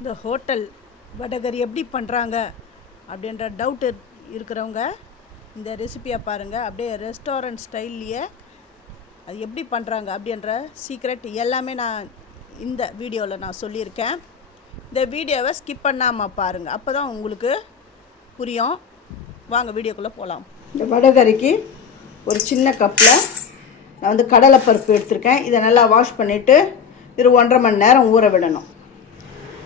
இந்த ஹோட்டல் வடகரி எப்படி பண்ணுறாங்க அப்படின்ற டவுட் இருக்கிறவங்க இந்த ரெசிபியை பாருங்கள். அப்படியே ரெஸ்டாரண்ட் ஸ்டைல்லையே அது எப்படி பண்ணுறாங்க அப்படின்ற சீக்ரெட் எல்லாமே நான் இந்த வீடியோவில் நான் சொல்லியிருக்கேன். இந்த வீடியோவை ஸ்கிப் பண்ணாமல் பாருங்கள், அப்போ தான் உங்களுக்கு புரியும். வாங்க வீடியோக்குள்ளே போகலாம். இந்த வடகரிக்கு ஒரு சின்ன கப்பில் நான் வந்து கடலைப்பருப்பு எடுத்திருக்கேன். இதை நல்லா வாஷ் பண்ணிவிட்டு இது 1.5 மணி நேரம் ஊற விடணும்.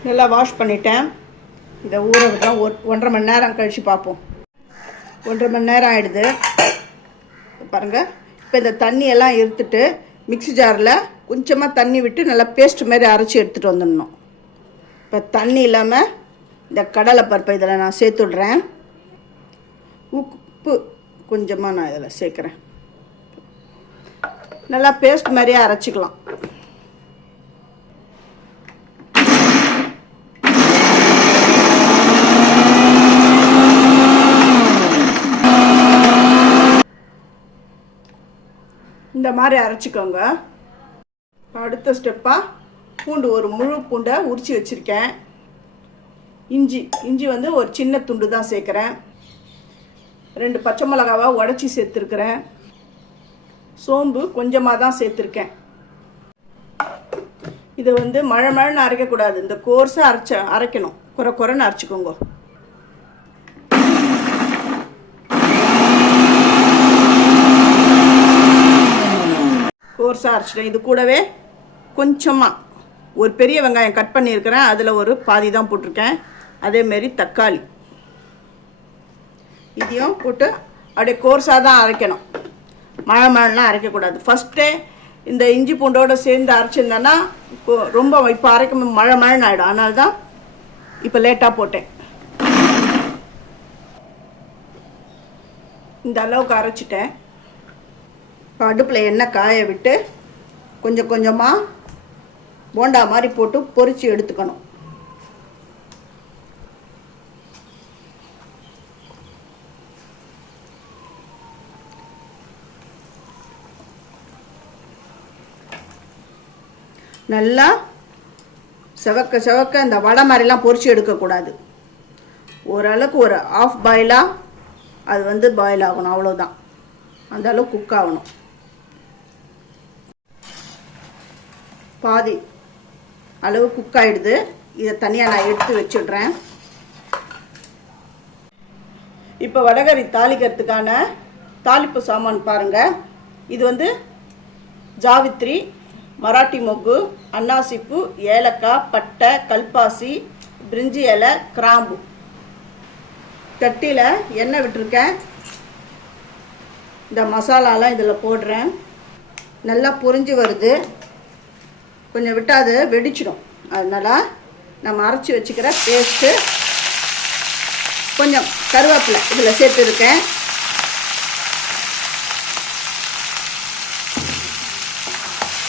நல்லா வாஷ் பண்ணிட்டேன். இதை ஊற விடுறேன். 1.5 மணி நேரம் கழித்து பார்ப்போம். 1.5 மணி நேரம் ஆகிடுது பாருங்கள். இப்போ இந்த தண்ணியெல்லாம் எடுத்துட்டு மிக்ஸி ஜாரில் கொஞ்சமாக தண்ணி விட்டு நல்லா பேஸ்ட் மாதிரி அரைச்சி எடுத்துகிட்டு வந்துடணும். இப்போ தண்ணி இல்லாமல் இந்த கடலை பருப்பை இதில் நான் சேர்த்து விட்றேன். உப்பு கொஞ்சமாக நான் இதில் சேர்க்குறேன். நல்லா பேஸ்ட் மாதிரியே அரைச்சிக்கலாம். இந்த மாதிரி அரைச்சிக்கோங்க. அடுத்த ஸ்டெப்பாக பூண்டு, ஒரு முழு பூண்டை உரித்து வச்சுருக்கேன். இஞ்சி வந்து ஒரு சின்ன துண்டு தான் சேர்க்குறேன். 2 பச்சை மிளகாவை உடச்சி சேர்த்துருக்குறேன். சோம்பு கொஞ்சமாக தான் சேர்த்துருக்கேன். இதை வந்து மழைன்னு அரைக்கக்கூடாது, இந்த கோர்ஸாக அரைக்கணும். குறைன்னு அரைச்சிக்கோங்க. கோர்ஸாக அரைச்சிட்டேன். இது கூடவே கொஞ்சமாக ஒரு பெரிய வெங்காயம் கட் பண்ணியிருக்கிறேன். அதில் ஒரு பாதி தான் போட்டிருக்கேன். அதேமாரி தக்காளி இதையும் போட்டு அப்படியே கோர்ஸாக தான் அரைக்கணும். மழைலாம் அரைக்கக்கூடாது. ஃபஸ்ட்டே இந்த இஞ்சி பூண்டோடு சேர்ந்து அரைச்சிருந்தேன்னா ரொம்ப இப்போ அரைக்கும் மழைன்னு ஆகிடும். அதனால தான் இப்போ லேட்டாக போட்டேன். இந்த அளவுக்கு அரைச்சிட்டேன். இப்போ அடுப்பில் எண்ணெய் காய விட்டு கொஞ்சம் கொஞ்சமாக போண்டா மாதிரி போட்டு பொரித்து எடுத்துக்கணும். நல்லா செவக்க இந்த வடை மாதிரிலாம் பொரித்து எடுக்கக்கூடாது. ஓரளவுக்கு ஒரு ஆஃப் பாயிலாக அது வந்து பாயில் ஆகணும். அவ்வளோதான், அந்த அளவுக்கு குக் ஆகணும். பாதி அளவு குக் ஆகிடுது. இதை தனியாக நான் எடுத்து வச்சுடுறேன். இப்போ வடகரி தாளிக்கிறதுக்கான தாளிப்பு சாமான் பாருங்கள். இது வந்து ஜாவித்ரி, மராட்டி மொக்கு, அன்னாசிப்பூ, ஏலக்காய், பட்டை, கல்பாசி, பிரிஞ்சி இலை, கிராம்பு. தட்டியில் எண்ணெய் விட்டுருக்கேன். இந்த மசாலாலாம் இதில் போடுறேன். நல்லா பொரிஞ்சு வருது. கொஞ்சம் விட்டால் அது வெடிச்சிடும். அதனால் நம்ம அரைச்சி வச்சுக்கிற பேஸ்ட்டு, கொஞ்சம் கருவேப்பிலை இதில் சேர்த்துருக்கேன்.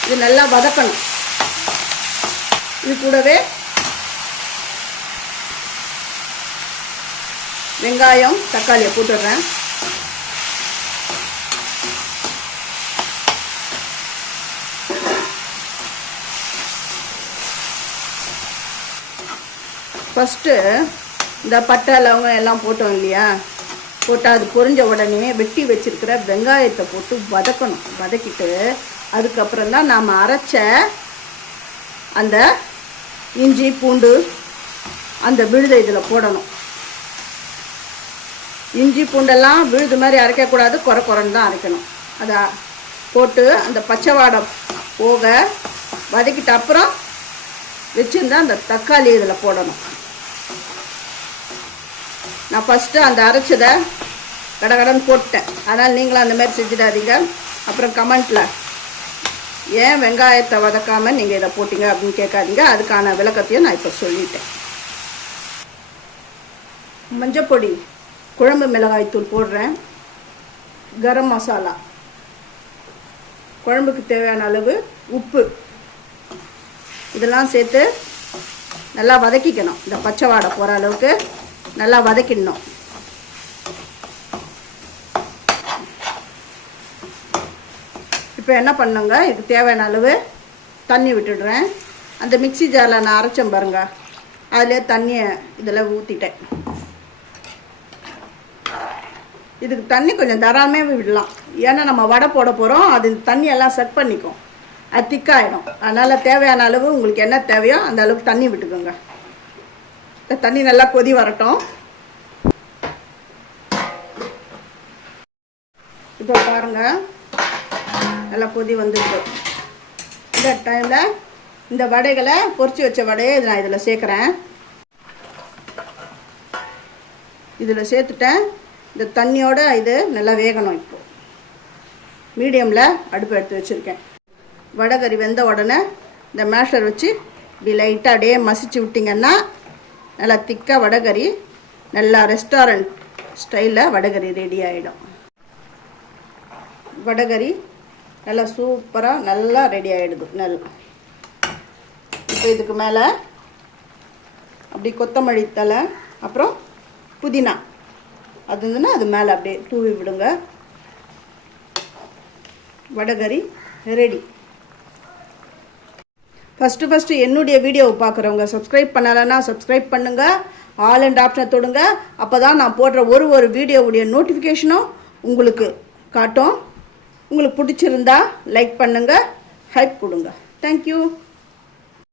இது நல்லா வதக்கணும். இது கூடவே வெங்காயம், தக்காளியை போட்டுடுறேன். ஃபஸ்ட்டு இந்த பட்டை, லவங்கம் எல்லாம் போட்டோம் இல்லையா, போட்டால் அது பொரிஞ்ச உடனே வெட்டி வச்சுருக்கிற வெங்காயத்தை போட்டு வதக்கணும். வதக்கிட்டு அதுக்கப்புறம் தான் நாம் அரைச்ச அந்த இஞ்சி பூண்டு அந்த விழுதை இதில் போடணும். இஞ்சி பூண்டெல்லாம் விழுது மாதிரி அரைக்கக்கூடாது, குறைன்னு தான் அரைக்கணும். அதை போட்டு அந்த பச்சை வாடை போக வதக்கிட்ட அப்புறம் வச்சுருந்தா அந்த தக்காளி இதில் போடணும். நான் ஃபஸ்ட்டு அந்த அரைச்சதை கடகடன்னு போட்டேன். அதனால் நீங்களும் அந்த மாதிரி செஞ்சிடாதீங்க. அப்புறம் கமெண்ட்டில் ஏன் வெங்காயத்தை வதக்காமல் நீங்கள் இதை போட்டிங்க அப்படின்னு கேட்காதீங்க. அதுக்கான விளக்கத்தையும் நான் இப்போ சொல்லிட்டேன். மஞ்சப்பொடி, குழம்பு மிளகாய்த்தூள் போடுறேன். கரம் மசாலா, குழம்புக்கு தேவையான அளவு உப்பு, இதெல்லாம் சேர்த்து நல்லா வதக்கிக்கணும். இந்த பச்சை வாடை போகிற அளவுக்கு நல்லா வதக்கிடணும். இப்போ என்ன பண்ணுங்க, இதுக்கு தேவையான அளவு தண்ணி விட்டுடுறேன். அந்த மிக்ஸி ஜாரில் நான் அரைச்சேன் பாருங்கள், அதில் தண்ணியை இதில் ஊற்றிட்டேன். இதுக்கு தண்ணி கொஞ்சம் தாராளமாக விடலாம், ஏன்னா நம்ம வடை போட போகிறோம். அது தண்ணியெல்லாம் செட் பண்ணிக்கும், அது திக்காயிடும். அதனால் தேவையான அளவு உங்களுக்கு என்ன தேவையோ அந்த அளவுக்கு தண்ணி விட்டுக்கோங்க. இந்த தண்ணி நல்லா கொதி வரட்டும். இப்போ பாருங்கள், நல்லா கொதி வந்துருக்கு. இந்த டைமில் இந்த வடைகளை பொரிச்சு வச்ச வடையை நான் இதில் சேர்க்குறேன். இதில் சேர்த்துட்டேன். இந்த தண்ணியோட இது நல்லா வேகணும். இப்போ மீடியமில் அடுப்பு எடுத்து வச்சுருக்கேன். வடைகறி வெந்த உடனே இந்த மேஷர் வச்சு இப்படி லைட்டாக அப்படியே மசிச்சு விட்டிங்கன்னா நல்லா திக்காக வடைகறி, நல்லா ரெஸ்டாரண்ட் ஸ்டைலில் வடைகறி ரெடி ஆகிடும். வடைகறி நல்லா சூப்பராக நல்லா ரெடி ஆகிடுது. இப்போ இதுக்கு மேலே அப்படி கொத்தமல்லி தழை அப்புறம் புதினா அது இருந்துன்னா அது மேலே அப்படியே தூவி விடுங்க. வடைகறி ரெடி. ஃபஸ்ட்டு என்னுடைய வீடியோவை பார்க்குறவங்க சப்ஸ்கிரைப் பண்ணலைன்னா சப்ஸ்கிரைப் பண்ணுங்கள், ஆல் அண்ட் ஆப்ஷனை தொடுங்க. அப்போ தான் நான் போடுற ஒரு வீடியோவுடைய நோட்டிஃபிகேஷனும் உங்களுக்கு காட்டும். உங்களுக்கு பிடிச்சிருந்தா லைக் பண்ணுங்கள், ஹைப் கொடுங்க. தேங்க்யூ.